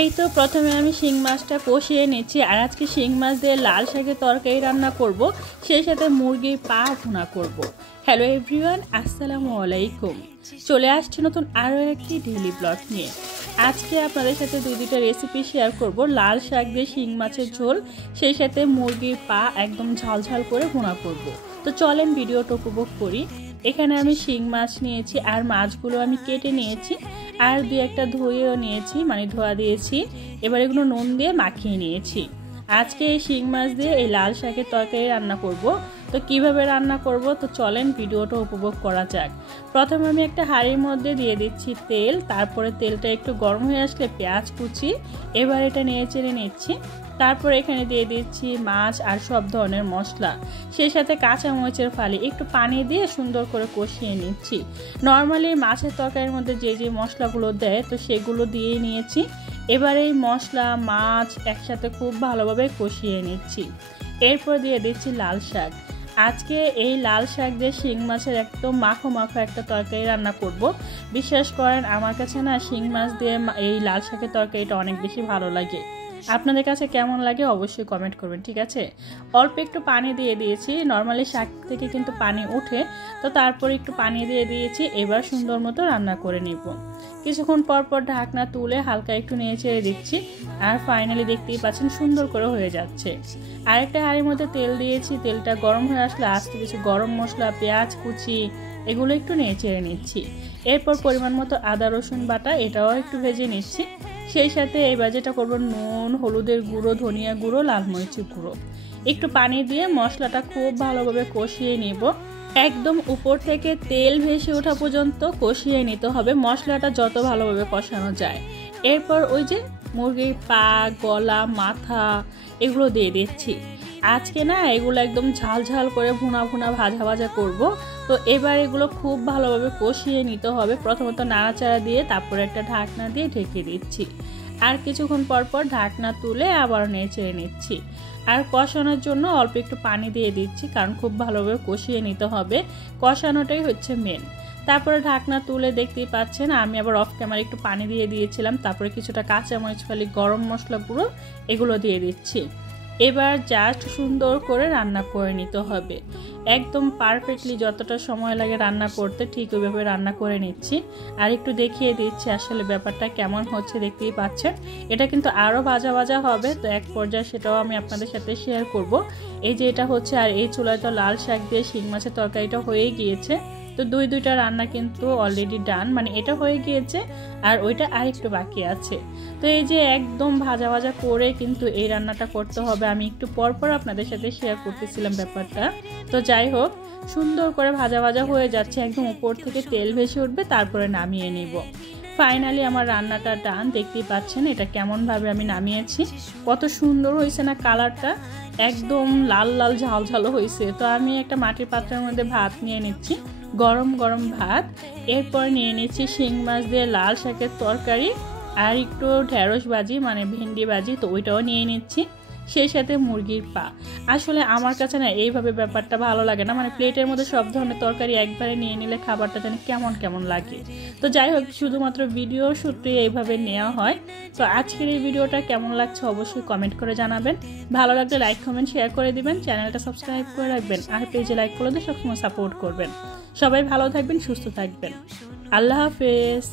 এই তো প্রথমে আমি শিং মাছটা কষিয়ে নিচ্ছি। আর আজকে শিং মাছ দিয়ে লাল শাকের তরকারি রান্না করব, সেই সাথে মুরগির পা ভুনা করব। হ্যালো এভরিওয়ান, আসসালামু আলাইকুম। চলে আসছি নতুন আরও একটি ডেইলি ব্লগ নিয়ে। আজকে আপনাদের সাথে দুইটা রেসিপি শেয়ার করব। লাল শাক দিয়ে শিং মাছের ঝোল, সেই সাথে মুরগির পা একদম ঝালঝাল করে ভুনা করব। তো চলেন ভিডিওটা উপভোগ করি। এখানে আমি শিং মাছ নিয়েছি, আর মাছগুলো আমি কেটে নিয়েছি, আর দুই একটা ধুয়েও নিয়েছি, মানে ধোয়া দিয়েছি। এবার এগুলো নুন দিয়ে মাখিয়ে নিয়েছি। আজকে এই শিং মাছ দিয়ে এই লাল শাকের তরকারি রান্না করব। তো কিভাবে রান্না করব, তো চলেন ভিডিওটা উপভোগ করা যাক। প্রথমে আমি একটা হাঁড়ির মধ্যে দিয়ে দিচ্ছি তেল, তারপরে তেলটা একটু গরম হয়ে আসলে পেঁয়াজ কুচি, এবার এটা নেড়ে চেড়ে নিচ্ছি। তারপর এখানে দিয়ে দিচ্ছি মাছ আর সব ধরনের মশলা, সেই সাথে কাঁচা মরিচের ফালি, একটু পানি দিয়ে সুন্দর করে কষিয়ে নিচ্ছি। নর্মালি মাছের তরকারির মধ্যে যে যে মশলাগুলো দেয়, তো সেগুলো দিয়ে নিয়েছি। এবার এই মশলা মাছ একসাথে খুব ভালোভাবে কষিয়ে নিচ্ছি। এরপর দিয়ে দিচ্ছি লাল শাক। আজকে এই লাল শাক দিয়ে শিং মাছের একদম মাখো মাখো একটা তরকারি রান্না করব। বিশ্বাস করেন, আমার কাছে না শিং মাছ দিয়ে এই লাল শাকের তরকারিটা অনেক বেশি ভালো লাগে। আপনাদের কাছে কেমন লাগে অবশ্যই কমেন্ট করবেন, ঠিক আছে। অল্প একটু পানি দিয়ে দিয়েছি, নর্মালি শাক থেকে কিন্তু পানি ওঠে, তো তারপর একটু পানি দিয়ে দিয়েছি। এবার সুন্দর মতো রান্না করে নিব। কিছুক্ষণ পর পর ঢাকনা তুলে হালকা একটু নেড়ে চেড়ে দিচ্ছি। আর ফাইনালি দেখতেই পাচ্ছেন সুন্দর করে হয়ে যাচ্ছে। আরেকটা হাঁড়ির মধ্যে তেল দিয়েছি, তেলটা গরম হয়ে আসলে আস্তে কিছু গরম মশলা, পেঁয়াজ কুচি, এগুলো একটু নেড়ে চেড়ে নিচ্ছি। এরপর পরিমাণ মতো আদা রসুন বাটা, এটাও একটু ভেজে নিচ্ছি। সেই সাথে এবার যেটা করবো, নুন, হলুদের গুঁড়ো, ধনিয়া গুঁড়ো, লাল মরিচের গুঁড়ো, একটু পানি দিয়ে মশলাটা খুব ভালোভাবে কষিয়ে নিব। একদম উপর থেকে তেল ভেসে ওঠা পর্যন্ত কষিয়ে নিতে হবে, মশলাটা যত ভালোভাবে কষানো যায়। এরপর ওই যে মুরগির পা, গলা, মাথা, এগুলো দিয়ে দিচ্ছি। আজকে না এগুলো একদম ঝাল ঝাল করে ভুনা ভুনা ভাজা ভাজা করব। তো এবার এগুলো খুব ভালোভাবে কষিয়ে নিতে হবে। প্রথমত নাড়াচাড়া দিয়ে তারপরে একটা ঢাকনা দিয়ে ঢেকে দিচ্ছি। আর কিছুক্ষণ পর পর ঢাকনা তুলে আবার নেড়ে নিচ্ছি। আর কষানোর জন্য অল্প একটু পানি দিয়ে দিচ্ছি, কারণ খুব ভালোভাবে কষিয়ে নিতে হবে। কষানোটাই হচ্ছে মেন। তারপরে ঢাকনা তুলে দেখতেই পাচ্ছেন আমি আবার অফ ক্যামেরা একটু পানি দিয়ে দিয়েছিলাম। তারপরে কিছুটা কাঁচামরিচ ফালি, গরম মশলা গুঁড়ো, এগুলো দিয়ে দিচ্ছি। এবার জাস্ট সুন্দর করে রান্না করে নিতে হবে। একদম পারফেক্টলি যতটা সময় লাগে রান্না করতে, ঠিক ওইভাবে রান্না করে নিচ্ছি। আর একটু দেখিয়ে দিচ্ছি আসলে ব্যাপারটা কেমন হচ্ছে, দেখতেই পাচ্ছেন। এটা কিন্তু আরও ভাজা ভাজা হবে, তো এক পর্যায়ে সেটাও আমি আপনাদের সাথে শেয়ার করব। এই যে এটা হচ্ছে, আর এই চুলায় তো লাল শাক দিয়ে শিং মাছের তরকারিটা হয়ে গিয়েছে। তো দুইটা রান্না কিন্তু অলরেডি ডান, মানে এটা হয়ে গিয়েছে আর ওইটা আরেকটু বাকি আছে। তো এই যে একদম ভাজা ভাজা করে কিন্তু এই রান্নাটা করতে হবে। আমি একটু পরপর আপনাদের সাথে শেয়ার করতেছিলাম ব্যাপারটা। তো যাই হোক, সুন্দর করে ভাজা ভাজা হয়ে যাচ্ছে, একদম উপর থেকে তেল ভেসে উঠবে, তারপরে নামিয়ে নিব। ফাইনালি আমার রান্নাটা ডান, দেখতেই পাচ্ছেন এটা কেমনভাবে আমি নামিয়েছি। কত সুন্দর হয়েছে না কালারটা, একদম লাল লাল ঝাল ঝালও হয়েছে। তো আমি একটা মাটির পাত্রের মধ্যে ভাত নিয়ে নিচ্ছি, গরম গরম ভাত। এরপর নিয়ে নিচ্ছি শিং মাছ দিয়ে লাল শাকের তরকারি, আর একটু ঢেঁড়স ভাজি, মানে ভেন্ডি ভাজি, তো ওইটাও নিয়ে নিচ্ছি। সেই সাথে মুরগির পা। আসলে আমার কাছে না এইভাবে ব্যাপারটা ভালো লাগে না, মানে প্লেটের মধ্যে সব ধরনের তরকারি একবারে নিয়ে নিলে খাবারটা যেন কেমন কেমন লাগে। তো যাই হোক, শুধুমাত্র ভিডিও সূত্রে এইভাবে নেওয়া হয়। তো আজকের এই ভিডিওটা কেমন লাগছে অবশ্যই কমেন্ট করে জানাবেন। ভালো লাগলে লাইক কমেন্ট শেয়ার করে দিবেন, চ্যানেলটা সাবস্ক্রাইব করে রাখবেন, আর পেজে লাইক করে দিয়ে সবসময় সাপোর্ট করবেন। সবাই ভালো থাকবেন, সুস্থ থাকবেন। আল্লাহ হাফেজ।